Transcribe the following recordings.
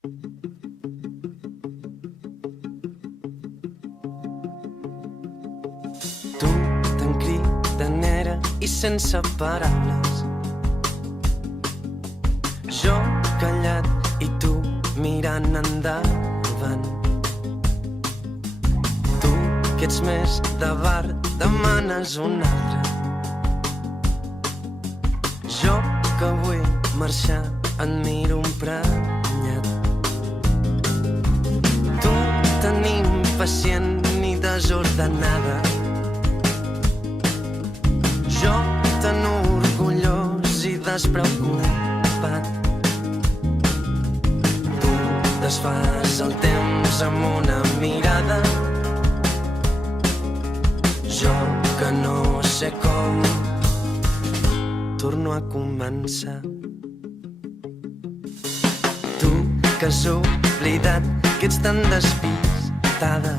Tu tan cridanera i sense paraules, jo callat i tu mirant endavant. Tu que ets més de bar demanes un altre, jo que vull marxar et miro emprenyat. Tu tan impacient ni desordenada, jo tan orgullós i despreocupat. Tu desfas el temps amb una mirada, jo que no sé com torno a començar. Tu que has oblidat que ets tan despistada,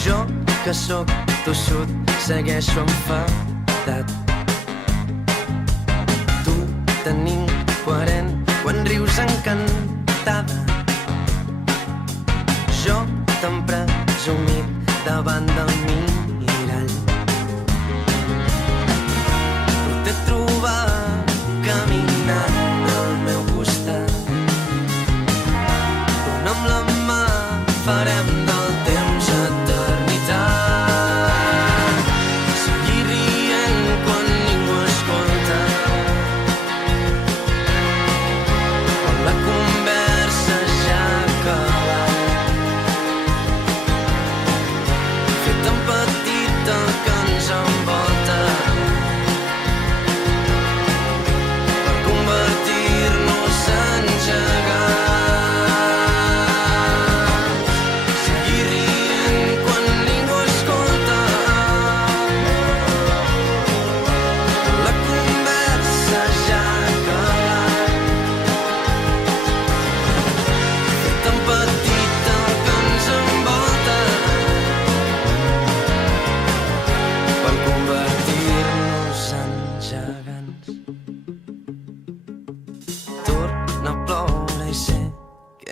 jo que sóc tossut segueixo enfadat. Tu tan incoherent quan rius encantada, jo tan presumit davant del mirall. Però t'he trobat caminant al meu costat, on amb la mà farem del temps eternitat.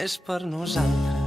És per nosaltres.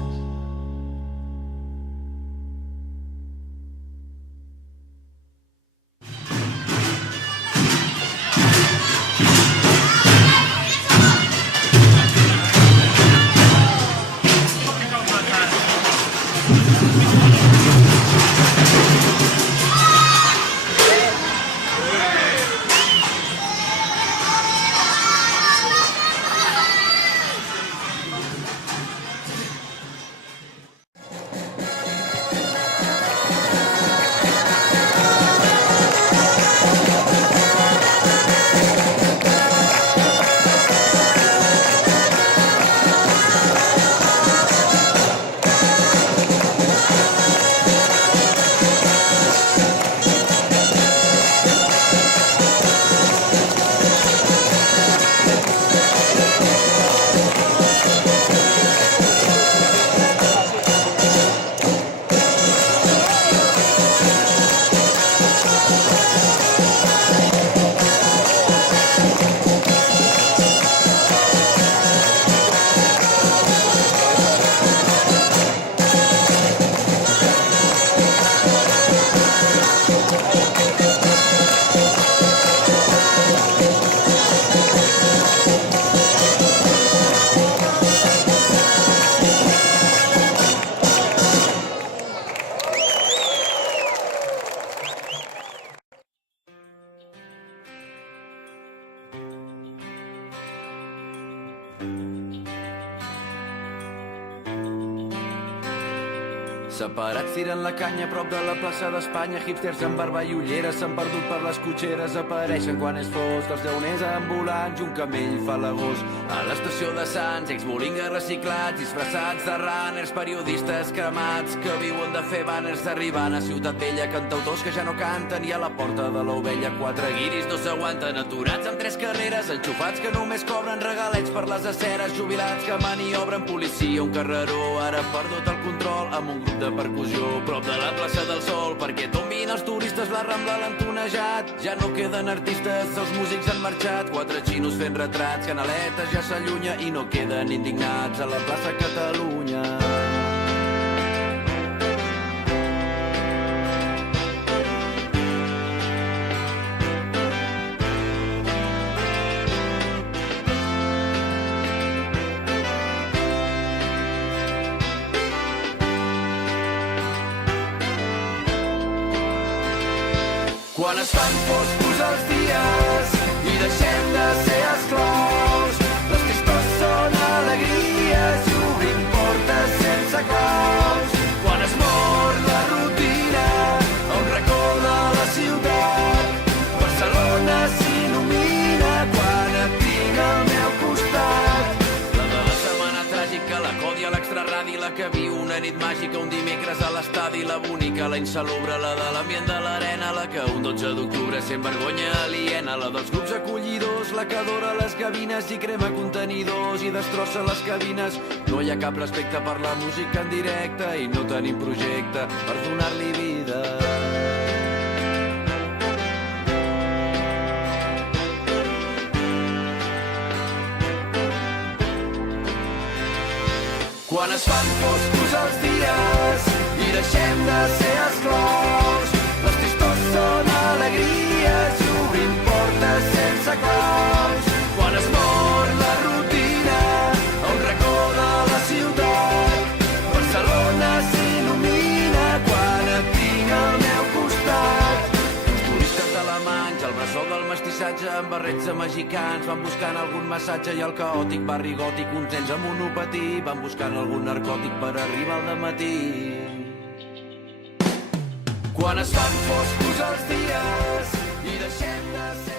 Separats tiren la canya a prop de la plaça d'Espanya. Hipsters amb barba i ulleres s'han perdut per les cotxeres. Apareixen quan és fosc els llauners ambulants i un camell fa l'agost. A l'estació de Sants, exbolingues reciclats, disfressats de runners, periodistes cremats que viuen de fer banners. Arribant a Ciutat Vella, cantautors que ja no canten, i a la porta de l'Ovella 4 guiris no s'aguanten, aturats amb 3 carreres, enxufats que només cobren regalets per les aceres, jubilats que maniobren policia, un carreró ara perdut el control amb un grup de percussió prop de la plaça del Sol, perquè tombin els turistes, la Rambla l'han tonejat, ja no queden artistes, els músics han marxat, 4 xinos fent retrats, canaletes ja s'allunya i no queden indignats a la plaça Catalunya. Quan es fan foscos els dies i deixem de ser esclaus, les tristors són alegries i obrim portes sense claus. Quan es mor la rutina a un racó de la ciutat, Barcelona s'il·lumina quan et tinc al meu costat. La de la setmana tràgica, la còdia, l'extraradi, la que viu una nit màgica, un dimecres a l'estadi, la bonica, la insalubre, la de l'ambient de l'arena, la que un 12 d'octubre sent vergonya aliena, la dels grups acollidors, la que adora les gavines i crema contenidors i destrossa les cabines. No hi ha cap respecte per la música en directe i no tenim projecte per donar-li vida. Quan es fan foscos els dies i deixem de ser esclaus, les tristors són alegries i obrim portes sense claus. Quan es mor la rutina a un racó de la ciutat, Barcelona s'il·lumina quan et tinc al meu costat. Uns turistes alemanys al bressol del mestissatge amb barrets de mexicans van buscant algun massatge i al caòtic barri gòtic uns nens amb monopatí van buscant algun narcòtic per arribar al dematí. Quan es fan foscos els dies i deixem de ser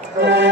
fet.